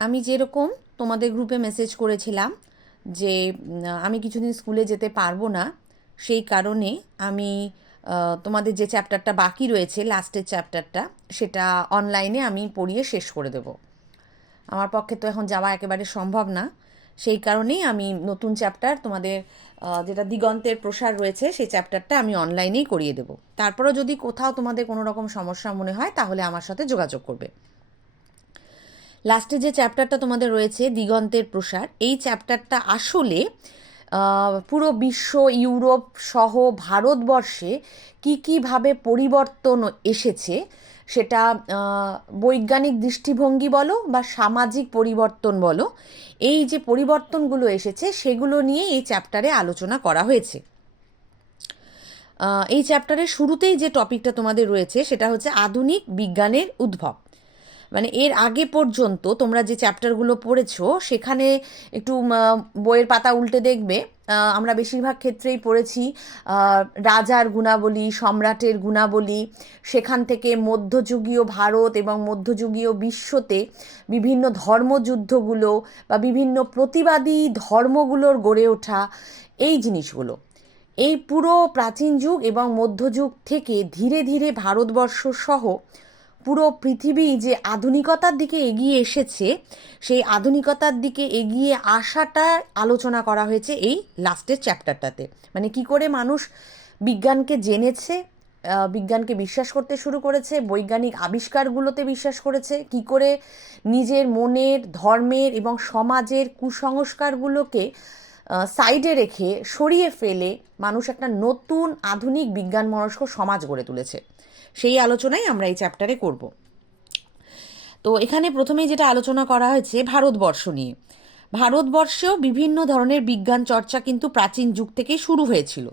আমি যেরকম তোমাদের গ্রুপে মেসেজ করেছিলাম যে আমি কিছুদিন স্কুলে যেতে পারবো না, সেই কারণে আমি তোমাদের যে চ্যাপ্টারটা বাকি রয়েছে, লাস্টের চ্যাপ্টারটা, সেটা অনলাইনে আমি পড়িয়ে শেষ করে দেব। আমার পক্ষে তো এখন যাওয়া একেবারে সম্ভব না, সেই কারণেই আমি নতুন চ্যাপ্টার তোমাদের যেটা দিগন্তের প্রসার রয়েছে সেই চ্যাপ্টারটা আমি অনলাইনেই করিয়ে দেব। তারপরেও যদি কোথাও তোমাদের কোনো রকম সমস্যা মনে হয় তাহলে আমার সাথে যোগাযোগ করবে। লাস্টে যে চ্যাপ্টারটা তোমাদের রয়েছে দিগন্তের প্রসার, এই চ্যাপ্টারটা আসলে পুরো বিশ্ব, ইউরোপ সহ ভারতবর্ষে কী কীভাবে পরিবর্তন এসেছে, সেটা বৈজ্ঞানিক দৃষ্টিভঙ্গি বলো বা সামাজিক পরিবর্তন বলো, এই যে পরিবর্তনগুলো এসেছে সেগুলো নিয়ে এই চ্যাপ্টারে আলোচনা করা হয়েছে। এই চ্যাপ্টারের শুরুতেই যে টপিকটা তোমাদের রয়েছে সেটা হচ্ছে আধুনিক বিজ্ঞানের উদ্ভব। মানে এর আগে পর্যন্ত তোমরা যে চ্যাপ্টারগুলো পড়েছো সেখানে একটু বইয়ের পাতা উল্টে দেখবে, আমরা বেশিরভাগ ক্ষেত্রেই পড়েছি রাজার গুণাবলী, সম্রাটের গুণাবলী, সেখান থেকে মধ্যযুগীয় ভারত এবং মধ্যযুগীয় বিশ্বতে বিভিন্ন ধর্মযুদ্ধগুলো বা বিভিন্ন প্রতিবাদী ধর্মগুলোর গড়ে ওঠা, এই জিনিসগুলো। এই পুরো প্রাচীন যুগ এবং মধ্যযুগ থেকে ধীরে ধীরে ভারতবর্ষ সহ পুরো পৃথিবী যে আধুনিকতার দিকে এগিয়ে এসেছে, সেই আধুনিকতার দিকে এগিয়ে আসাটা আলোচনা করা হয়েছে এই লাস্টের চ্যাপ্টারটাতে। মানে কি করে মানুষ বিজ্ঞানকে জেনেছে, বিজ্ঞানকে বিশ্বাস করতে শুরু করেছে, বৈজ্ঞানিক আবিষ্কারগুলোতে বিশ্বাস করেছে, কি করে নিজের মনের, ধর্মের এবং সমাজের কুসংস্কারগুলোকে সাইডে রেখে, সরিয়ে ফেলে মানুষ একটা নতুন আধুনিক বিজ্ঞান মনস্ক সমাজ গড়ে তুলেছে, সেই আলোচনাই আমরা এই চ্যাপ্টারে করব। তো এখানে প্রথমেই যেটা আলোচনা করা হয়েছে ভারতবর্ষ নিয়ে। ভারতবর্ষেও বিভিন্ন ধরনের বিজ্ঞান চর্চা কিন্তু প্রাচীন যুগ থেকেই শুরু হয়েছিল।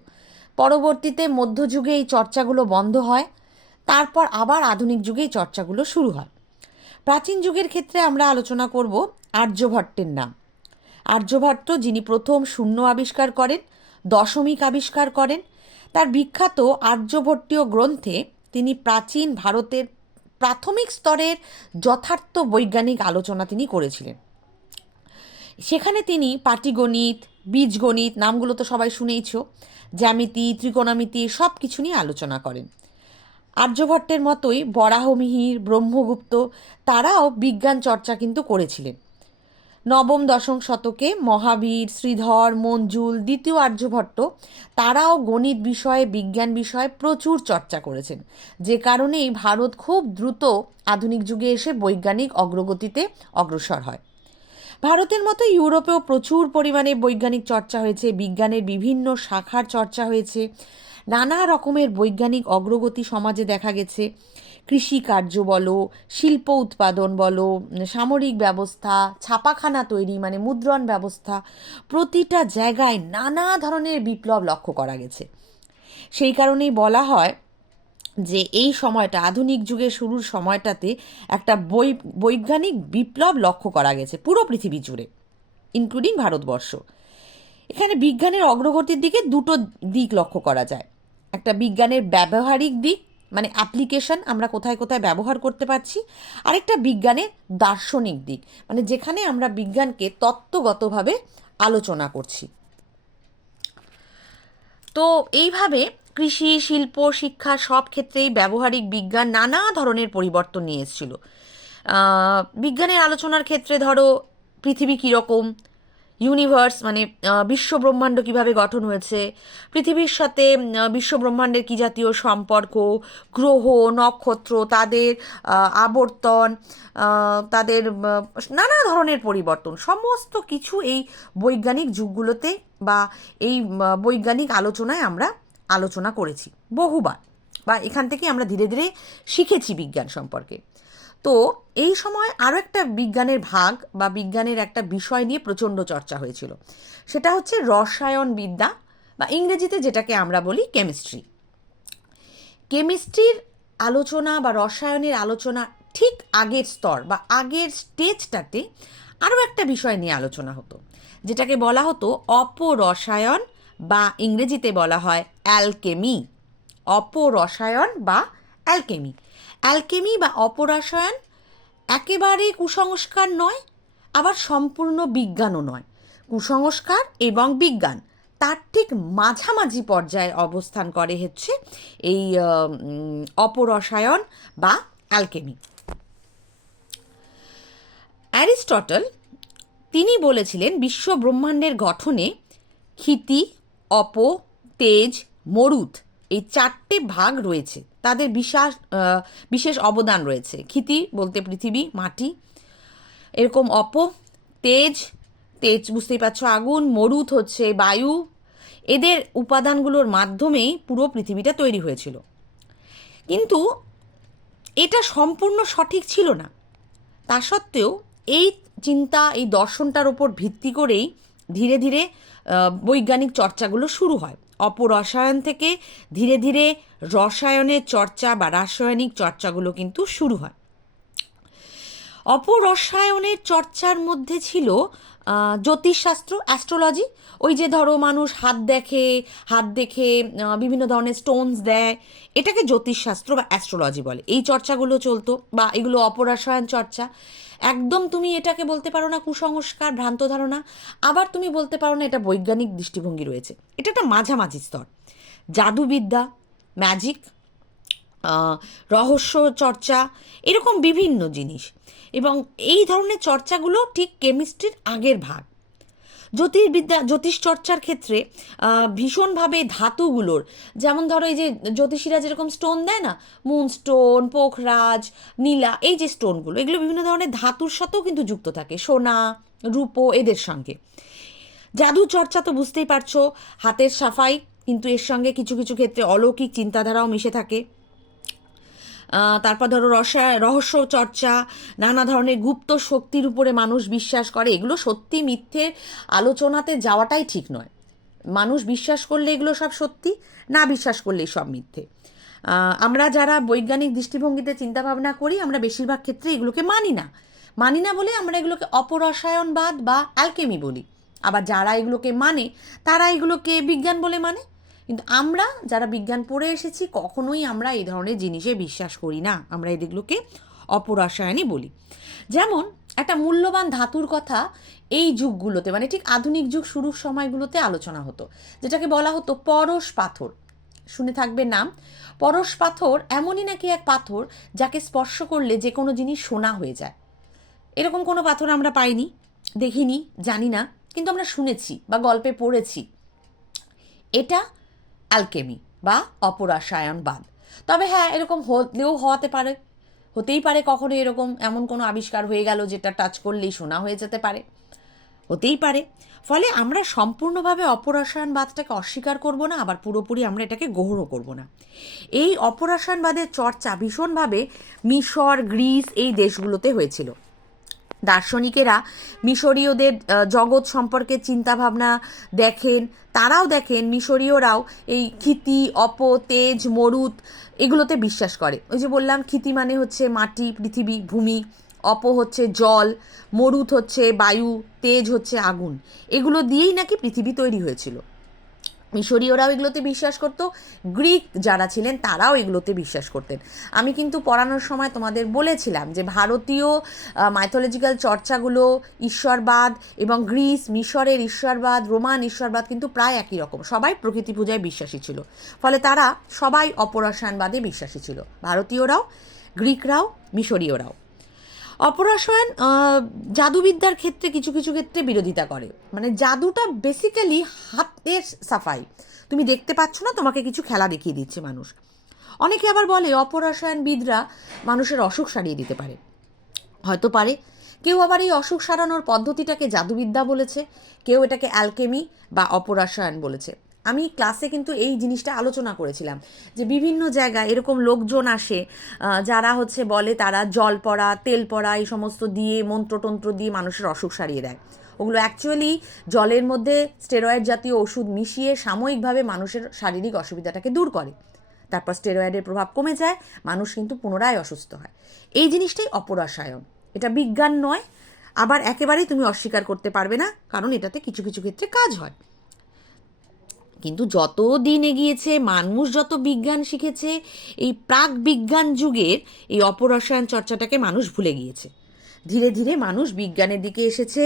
পরবর্তীতে মধ্যযুগে এই চর্চাগুলো বন্ধ হয়, তারপর আবার আধুনিক যুগে এই চর্চাগুলো শুরু হয়। প্রাচীন যুগের ক্ষেত্রে আমরা আলোচনা করব আর্যভট্টের নাম। আর্যভট্ট, যিনি প্রথম শূন্য আবিষ্কার করেন, দশমিক আবিষ্কার করেন, তার বিখ্যাত আর্যভট্টীয় গ্রন্থে তিনি প্রাচীন ভারতের প্রাথমিক স্তরের যথার্থ বৈজ্ঞানিক আলোচনা তিনি করেছিলেন। সেখানে তিনি পাটিগণিত, বীজগণিত, নামগুলো তো সবাই শুনেইছ, জ্যামিতি, ত্রিকোণমিতি, সব কিছু নিয়ে আলোচনা করেন। আর্যভট্টের মতোই বরাহমিহির, ব্রহ্মগুপ্ত, তারাও বিজ্ঞান চর্চা কিন্তু করেছিলেন। নবম দশম শতকে মহাবীর, শ্রীধর, মঞ্জুল, দ্বিতীয় আর্যভট্ট, তারাও গণিত বিষয়ে, বিজ্ঞান বিষয়ে প্রচুর চর্চা করেছেন, যে কারণেই ভারত খুব দ্রুত আধুনিক যুগে এসে বৈজ্ঞানিক অগ্রগতিতে অগ্রসর হয়। ভারতের মতো ইউরোপেও প্রচুর পরিমাণে বৈজ্ঞানিক চর্চা হয়েছে, বিজ্ঞানের বিভিন্ন শাখার চর্চা হয়েছে, নানা রকমের বৈজ্ঞানিক অগ্রগতি সমাজে দেখা গেছে। কৃষিকার্য বলো, শিল্প উৎপাদন বলো, সামরিক ব্যবস্থা, ছাপাখানা তৈরি মানে মুদ্রণ ব্যবস্থা, প্রতিটা জায়গায় নানা ধরনের বিপ্লব লক্ষ্য করা গেছে। সেই কারণেই বলা হয় যে এই সময়টা, আধুনিক যুগের শুরুর সময়টাতে একটা বৈজ্ঞানিক বিপ্লব লক্ষ্য করা গেছে পুরো পৃথিবী জুড়ে, ইনক্লুডিং ভারতবর্ষ। এখানে বিজ্ঞানের অগ্রগতির দিকে দুটো দিক লক্ষ্য করা যায়। একটা বিজ্ঞানের ব্যবহারিক দিক, মানে অ্যাপ্লিকেশন, আমরা কোথায় কোথায় ব্যবহার করতে পারছি। আরেকটা বিজ্ঞানের দার্শনিক দিক, মানে যেখানে আমরা বিজ্ঞানকে তত্ত্বগতভাবে আলোচনা করছি। তো এইভাবে কৃষি, শিল্প, শিক্ষা সব ক্ষেত্রেই ব্যবহারিক বিজ্ঞান নানা ধরনের পরিবর্তন নিয়ে এসেছিল। বিজ্ঞানের আলোচনার ক্ষেত্রে ধরো পৃথিবী কীরকম, ইউনিভার্স মানে বিশ্ব ব্রহ্মাণ্ড কীভাবে গঠন হয়েছে, পৃথিবীর সাথে বিশ্ব ব্রহ্মাণ্ডের কী জাতীয় সম্পর্ক, গ্রহ, নক্ষত্র, তাদের আবর্তন, তাদের নানা ধরনের পরিবর্তন, সমস্ত কিছু এই বৈজ্ঞানিক যুগগুলোতে বা এই বৈজ্ঞানিক আলোচনায় আমরা আলোচনা করেছি বহুবার, বা এখান থেকে আমরা ধীরে ধীরে শিখেছি বিজ্ঞান সম্পর্কে। তো এই সময় আরও একটা বিজ্ঞানের ভাগ বা বিজ্ঞানের একটা বিষয় নিয়ে প্রচণ্ড চর্চা হয়েছিল, সেটা হচ্ছে রসায়নবিদ্যা, বা ইংরেজিতে যেটাকে আমরা বলি কেমিস্ট্রি। কেমিস্ট্রির আলোচনা বা রসায়নের আলোচনা ঠিক আগের স্তর বা আগের স্টেজটাতে আরও একটা বিষয় নিয়ে আলোচনা হতো, যেটাকে বলা হতো অপরসায়ন, বা ইংরেজিতে বলা হয় অ্যালকেমি। অপরসায়ন বা অ্যালকেমি। অ্যালকেমি বা অপরসায়ন একেবারে কুসংস্কার নয়, আবার সম্পূর্ণ বিজ্ঞানও নয়। কুসংস্কার এবং বিজ্ঞান তার ঠিক মাঝামাঝি পর্যায়ে অবস্থান করে হচ্ছে এই অপরসায়ন বা অ্যালকেমি। অ্যারিস্টটল তিনি বলেছিলেন বিশ্ব ব্রহ্মাণ্ডের গঠনে ক্ষিতি, অপ, তেজ, মরুত এই 4টে ভাগ রয়েছে, তাদের বিশেষ অবদান রয়েছে। ক্ষিতি বলতে পৃথিবী, মাটি, এরকম অপ, তেজ, তেজ বুঝতেই পারছো আগুন, মরুত হচ্ছে বায়ু, এদের উপাদানগুলোর মাধ্যমেই পুরো পৃথিবীটা তৈরি হয়েছিল। কিন্তু এটা সম্পূর্ণ সঠিক ছিল না। তা সত্ত্বেও এই চিন্তা, এই দর্শনটার ওপর ভিত্তি করেই ধীরে ধীরে বৈজ্ঞানিক চর্চাগুলো শুরু হয়। অপরসায়ন থেকে ধীরে ধীরে রসায়নের চর্চা বা রাসায়নিক চর্চাগুলো কিন্তু শুরু হয়। অপরসায়নের চর্চার মধ্যে ছিল জ্যোতিষশাস্ত্র, অ্যাস্ট্রোলজি। ওই যে ধরো মানুষ হাত দেখে বিভিন্ন ধরনের স্টোনস দেয়, এটাকে জ্যোতিষশাস্ত্র বা অ্যাস্ট্রোলজি বলে। এই চর্চাগুলো চলতো, বা এগুলো অপরসায়ন চর্চা। একদম তুমি এটাকে বলতে পারো না কুসংস্কার, ভ্রান্ত ধারণা, আবার তুমি বলতে পারো না এটা বৈজ্ঞানিক দৃষ্টিভঙ্গি রয়েছে। এটা একটা মাঝামাঝি স্তর। জাদুবিদ্যা, ম্যাজিক, রহস্য চর্চা, এরকম বিভিন্ন জিনিস। এবং এই ধরনের চর্চাগুলো ঠিক কেমিস্ট্রির আগের ভাগ। জ্যোতিষ চর্চার ক্ষেত্রে ভীষণভাবে ধাতুগুলোর, যেমন ধরো এই যে জ্যোতিষীরা যেরকম স্টোন দেয় না, মুন স্টোন, পোখরাজ, নীলা, এই যে স্টোনগুলো, এগুলো বিভিন্ন ধরনের ধাতুর সাথেও কিন্তু যুক্ত থাকে, সোনা, রূপো, এদের সঙ্গে। জাদু চর্চা তো বুঝতেই পারছো, হাতের সাফাই, কিন্তু এর সঙ্গে কিছু কিছু ক্ষেত্রে অলৌকিক চিন্তাধারাও মিশে থাকে। তারপর ধরো রহস্য চর্চা, নানা ধরনের গুপ্ত শক্তির উপরে মানুষ বিশ্বাস করে। এগুলো সত্যি মিথ্যের আলোচনাতে যাওয়াটাই ঠিক নয়। মানুষ বিশ্বাস করলে এগুলো সব সত্যি, না বিশ্বাস করলেই সব মিথ্যে। আমরা যারা বৈজ্ঞানিক দৃষ্টিভঙ্গিতে চিন্তাভাবনা করি, আমরা বেশিরভাগ ক্ষেত্রে এগুলোকে মানি না বলে আমরা এগুলোকে অপরসায়নবাদ বা অ্যালকেমি বলি। আবার যারা এগুলোকে মানে তারা এগুলোকে বিজ্ঞান বলে মানে। কিন্তু আমরা যারা বিজ্ঞান পড়ে এসেছি, কখনোই আমরা এই ধরনের জিনিসে বিশ্বাস করি না, আমরা এগুলোকে অপরসায়নই বলি। যেমন একটা মূল্যবান ধাতুর কথা এই যুগগুলোতে, মানে ঠিক আধুনিক যুগ শুরুর সময়গুলোতে আলোচনা হতো, যেটাকে বলা হতো পরশ পাথর। শুনে থাকবে নাম। পরশ পাথর এমনই নাকি এক পাথর যাকে স্পর্শ করলে যে কোনো জিনিস সোনা হয়ে যায়। এরকম কোনো পাথর আমরা পাইনি, দেখিনি, জানি না, কিন্তু আমরা শুনেছি বা গল্পে পড়েছি। এটা অ্যালকেমি বা অপরসায়নবাদ। তবে হ্যাঁ, এরকম হতেই পারে কখনো এমন কোনো আবিষ্কার হয়ে গেল যেটা টাচ করলেই সোনা হয়ে যেতে পারে, হতেই পারে। ফলে আমরা সম্পূর্ণভাবে অপরসায়নবাদটাকে অস্বীকার করব না, আবার পুরোপুরি আমরা এটাকে গ্রহণও করব না। এই অপরসায়নবাদের চর্চা ভীষণভাবে মিশর, গ্রিস, এই দেশগুলোতে হয়েছিল। দার্শনিকেরা মিশরীয়দের জগৎ সম্পর্কে চিন্তাভাবনা দেখেন, তারাও দেখেন মিশরীয়রাও এই ক্ষিতি, অপ, তেজ, মরুত এগুলোতে বিশ্বাস করে। ওই যে বললাম, ক্ষিতি মানে হচ্ছে মাটি, পৃথিবী, ভূমি, অপ হচ্ছে জল, মরুত হচ্ছে বায়ু, তেজ হচ্ছে আগুন। এগুলো দিয়েই নাকি পৃথিবী তৈরি হয়েছিল। মিশরীয়রাও এগুলোতে বিশ্বাস করত, গ্রিক যারা ছিলেন তারাও এগুলোতে বিশ্বাস করতেন। আমি কিন্তু পড়ানোর সময় তোমাদের বলেছিলাম যে ভারতীয় মাইথোলজিক্যাল চর্চাগুলো, ঈশ্বরবাদ এবং গ্রিস, মিশরের ঈশ্বরবাদ, রোমান ঈশ্বরবাদ কিন্তু প্রায় একই রকম। সবাই প্রকৃতি পূজায় বিশ্বাসী ছিল, ফলে তারা সবাই অপরসায়নবাদে বিশ্বাসী ছিল, ভারতীয়রাও, গ্রিকরাও, মিশরীয়রাও। অপরসায়ন জাদুবিদ্যার ক্ষেত্রে কিছু কিছু ক্ষেত্রে বিরোধিতা করে। মানে জাদুটা বেসিক্যালি হাতের সাফাই। তুমি দেখতে পাচ্ছ না, তোমাকে কিছু খেলা দেখিয়ে দিচ্ছে মানুষ। অনেকে আবার বলে অপরসায়নবিদরা মানুষের অসুখ সারিয়ে দিতে পারে, হয়তো পারে। কেউ আবার এই অসুখ সারানোর পদ্ধতিটাকে জাদুবিদ্যা বলেছে, কেউ এটাকে অ্যালকেমি বা অপরসায়ন বলেছে। আমি ক্লাসে কিন্তু এই জিনিসটা আলোচনা করেছিলাম যে বিভিন্ন জায়গায় এরকম লোকজন আসে যারা বলে তারা জল পড়া, তেল পড়া, এই সমস্ত দিয়ে, মন্ত্রতন্ত্র দিয়ে মানুষের অসুখ সারিয়ে দেয়। ওগুলো অ্যাকচুয়ালি জলের মধ্যে স্টেরয়েড জাতীয় ওষুধ মিশিয়ে সাময়িকভাবে মানুষের শারীরিক অসুবিধাটাকে দূর করে, তারপর স্টেরয়েডের প্রভাব কমে যায়, মানুষ কিন্তু পুনরায় অসুস্থ হয়। এই জিনিসটাই অপরসায়ন। এটা বিজ্ঞান নয়, আবার একেবারেই তুমি অস্বীকার করতে পারবে না, কারণ এটাতে কিছু কিছু ক্ষেত্রে কাজ হয়। কিন্তু যত দিন এগিয়েছে, মানুষ যত বিজ্ঞান শিখেছে, এই প্রাক বিজ্ঞান যুগের এই অপরসায়ন চর্চাটাকে মানুষ ভুলে গিয়েছে। ধীরে ধীরে মানুষ বিজ্ঞানের দিকে এসেছে,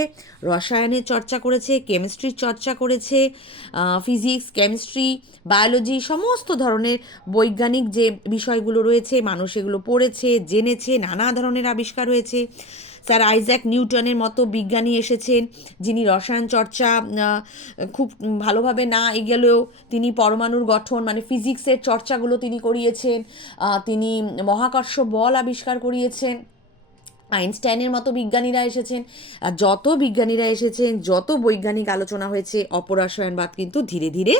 রসায়নের চর্চা করেছে, কেমিস্ট্রির চর্চা করেছে, ফিজিক্স, কেমিস্ট্রি, বায়োলজি, সমস্ত ধরনের বৈজ্ঞানিক যে বিষয়গুলো রয়েছে মানুষ এগুলো পড়েছে, জেনেছে, নানা ধরনের আবিষ্কার হয়েছে। স্যার আইজ্যাক নিউটনের মতো বিজ্ঞানী এসেছেন, যিনি রসায়ন চর্চা খুব ভালোভাবে না এগেলেও তিনি পরমাণুর গঠন মানে ফিজিক্সের চর্চাগুলো তিনি করিয়েছেন, তিনি মহাকর্ষ বল আবিষ্কার করিয়েছেন। আইনস্টাইনের মতো বিজ্ঞানীরা এসেছেন। আর যত বিজ্ঞানীরা এসেছেন, যত বৈজ্ঞানিক আলোচনা হয়েছে, অপরসায়নবাদ কিন্তু ধীরে ধীরে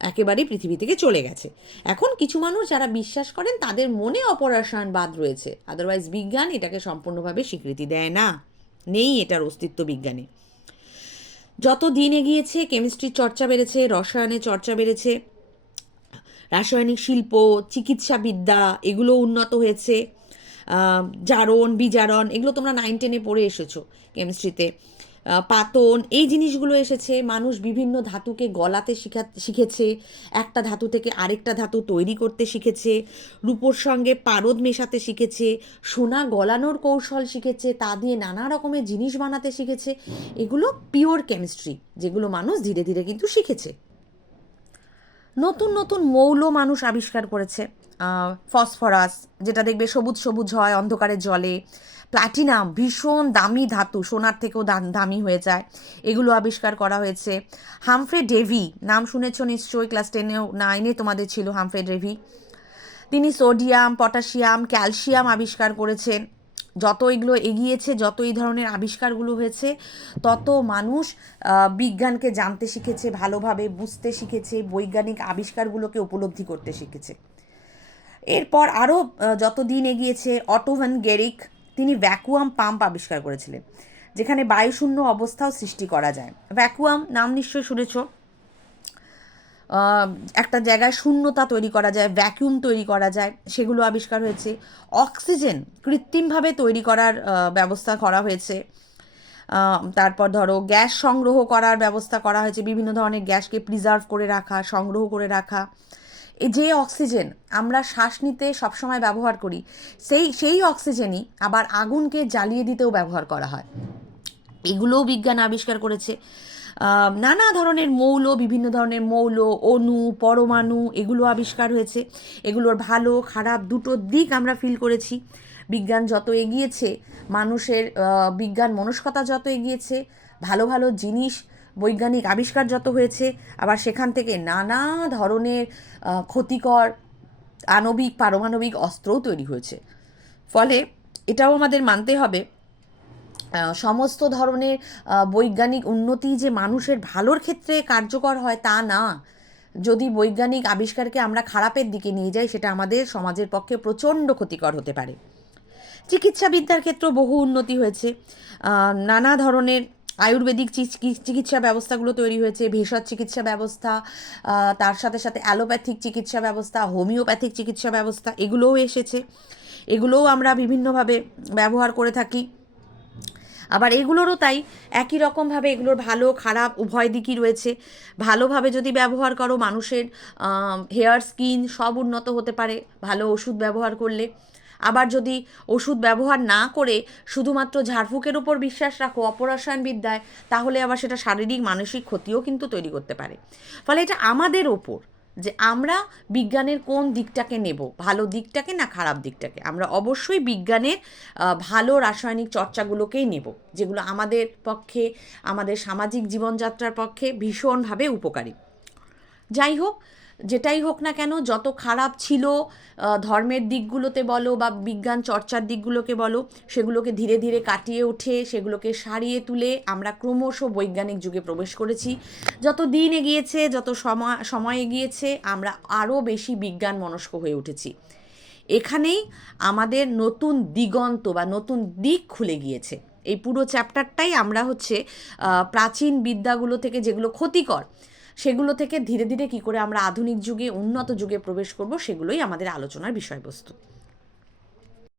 একেবারেই পৃথিবী থেকে চলে গেছে। এখন কিছু মানুষ যারা বিশ্বাস করেন তাদের মনে অপরসায়নবাদ রয়েছে, আদারওয়াইজ বিজ্ঞান এটাকে সম্পূর্ণভাবে স্বীকৃতি দেয় না, নেই এটার অস্তিত্ব বিজ্ঞানে। যত দিন এগিয়েছে কেমিস্ট্রির চর্চা বেড়েছে, রসায়নের চর্চা বেড়েছে, রাসায়নিক শিল্প, চিকিৎসাবিদ্যা এগুলো উন্নত হয়েছে। জারণ, বিজারণ এগুলো তোমরা 9-10-এ পড়ে এসেছো কেমিস্ট্রিতে। পাতন এই জিনিসগুলো এসেছে। মানুষ বিভিন্ন ধাতুকে গলাতে শিখেছে, একটা ধাতু থেকে আরেকটা ধাতু তৈরি করতে শিখেছে, রূপোর সঙ্গে পারদ মেশাতে শিখেছে, সোনা গলানোর কৌশল শিখেছে, তা দিয়ে নানা রকমের জিনিস বানাতে শিখেছে। এগুলো পিওর কেমিস্ট্রি, যেগুলো মানুষ ধীরে ধীরে কিন্তু শিখেছে। নতুন নতুন মৌল মানুষ আবিষ্কার করেছে। ফসফরাস, যেটা দেখবে সবুজ সবুজ হয় অন্ধকারে জলে, প্ল্যাটিনাম ভীষণ দামি ধাতু, সোনার থেকেও দামি হয়ে যায়, এগুলো আবিষ্কার করা হয়েছে। হামফ্রে ডেভি নাম শুনেছ নিশ্চয়ই, ক্লাস 10-9 তোমাদের ছিল হামফ্রে ডেভি। তিনি সোডিয়াম, পটাশিয়াম, ক্যালসিয়াম আবিষ্কার করেছেন। যত এগুলো এগিয়েছে, যত এই ধরনের আবিষ্কারগুলো হয়েছে, তত মানুষ বিজ্ঞানকে জানতে শিখেছে, ভালোভাবে বুঝতে শিখেছে, বৈজ্ঞানিক আবিষ্কারগুলোকে উপলব্ধি করতে শিখেছে। এরপর আরও যত দিন এগিয়েছে, অটো ভ্যান গেরিক তিনি ভ্যাকুয়াম পাম্প আবিষ্কার করেছিলেন, যেখানে বায়ুশূন্য অবস্থাও সৃষ্টি করা যায়। ভ্যাকুয়াম নাম নিশ্চয়ই শুনেছ, একটা জায়গায় শূন্যতা তৈরি করা যায়, ভ্যাকুয়াম তৈরি করা যায়, সেগুলো আবিষ্কার হয়েছে। অক্সিজেন কৃত্রিমভাবে তৈরি করার ব্যবস্থা করা হয়েছে। তারপর ধরো গ্যাস সংগ্রহ করার ব্যবস্থা করা হয়েছে, বিভিন্ন ধরনের গ্যাসকে প্রিজার্ভ করে রাখা, সংগ্রহ করে রাখা। যে অক্সিজেন আমরা শ্বাস নিতে সবসময় ব্যবহার করি, সেই অক্সিজেনই আবার আগুনকে জ্বালিয়ে দিতেও ব্যবহার করা হয়। এগুলোও বিজ্ঞান আবিষ্কার করেছে। নানা ধরনের মৌল, বিভিন্ন ধরনের মৌল, অণু, পরমাণু এগুলো আবিষ্কার হয়েছে। এগুলোর ভালো খারাপ দুটো দিক আমরা ফিল করেছি। বিজ্ঞান যত এগিয়েছে, মানুষের বিজ্ঞান মনস্কতা যত এগিয়েছে, ভালো ভালো জিনিস বৈজ্ঞানিক আবিষ্কার যত হয়েছে, আবার সেখান থেকে নানা ধরনের ক্ষতিকর আণবিক পারমাণবিক অস্ত্রও তৈরি হয়েছে। ফলে এটাও আমাদের মানতে হবে, সমস্ত ধরনের বৈজ্ঞানিক উন্নতি যে মানুষের ভালোর ক্ষেত্রে কার্যকর হয় তা না। যদি বৈজ্ঞানিক আবিষ্কারকে আমরা খারাপের দিকে নিয়ে যাই, সেটা আমাদের সমাজের পক্ষে প্রচণ্ড ক্ষতিকর হতে পারে। চিকিৎসাবিদ্যার ক্ষেত্রেও বহু উন্নতি হয়েছে। নানা ধরনের আয়ুর্বেদিক চিকিৎসা ব্যবস্থাগুলো তৈরি হয়েছে, ভেষজ চিকিৎসা ব্যবস্থা, তার সাথে সাথে অ্যালোপ্যাথিক চিকিৎসা ব্যবস্থা, হোমিওপ্যাথিক চিকিৎসা ব্যবস্থা এগুলোও এসেছে। এগুলোও আমরা বিভিন্নভাবে ব্যবহার করে থাকি। আবার এগুলোরও তাই একই রকমভাবে এগুলোর ভালো খারাপ উভয় দিকই রয়েছে। ভালোভাবে যদি ব্যবহার করো, মানুষের হেয়ার, স্কিন সব উন্নত হতে পারে ভালো ওষুধ ব্যবহার করলে। আবার যদি ওষুধ ব্যবহার না করে শুধুমাত্র ঝাড়ফুঁকের উপর বিশ্বাস রাখো অপরসায়ন বিদ্যায়, তাহলে আবার সেটা শারীরিক মানসিক ক্ষতিও কিন্তু তৈরি করতে পারে। ফলে এটা আমাদের ওপর যে আমরা বিজ্ঞানের কোন দিকটাকে নেব, ভালো দিকটাকে না খারাপ দিকটাকে। আমরা অবশ্যই বিজ্ঞানের ভালো রাসায়নিক চর্চাগুলোকেই নেব, যেগুলো আমাদের পক্ষে, আমাদের সামাজিক জীবনযাত্রার পক্ষে ভীষণভাবে উপকারী। যাই হোক, যেটাই হোক না কেন, যত খারাপ ছিল ধর্মের দিকগুলোতে বলো বা বিজ্ঞান চর্চার দিকগুলোকে বলো, সেগুলোকে ধীরে ধীরে কাটিয়ে উঠে সেগুলোকে সারিয়ে তুলে আমরা ক্রমশ বৈজ্ঞানিক যুগে প্রবেশ করেছি। যত দিন এগিয়েছে, যত সময় এগিয়েছে, আমরা আরও বেশি বিজ্ঞান মনস্ক হয়ে উঠেছি। এখানেই আমাদের নতুন দিগন্ত বা নতুন দিক খুলে গিয়েছে। এই পুরো চ্যাপ্টারটাই আমরা প্রাচীন বিদ্যাগুলো থেকে যেগুলো ক্ষতিকর, সেগুলো থেকে ধীরে ধীরে কী করে আমরা আধুনিক যুগে, উন্নত যুগে প্রবেশ করব, সেগুলোই আমাদের আলোচনার বিষয়বস্তু।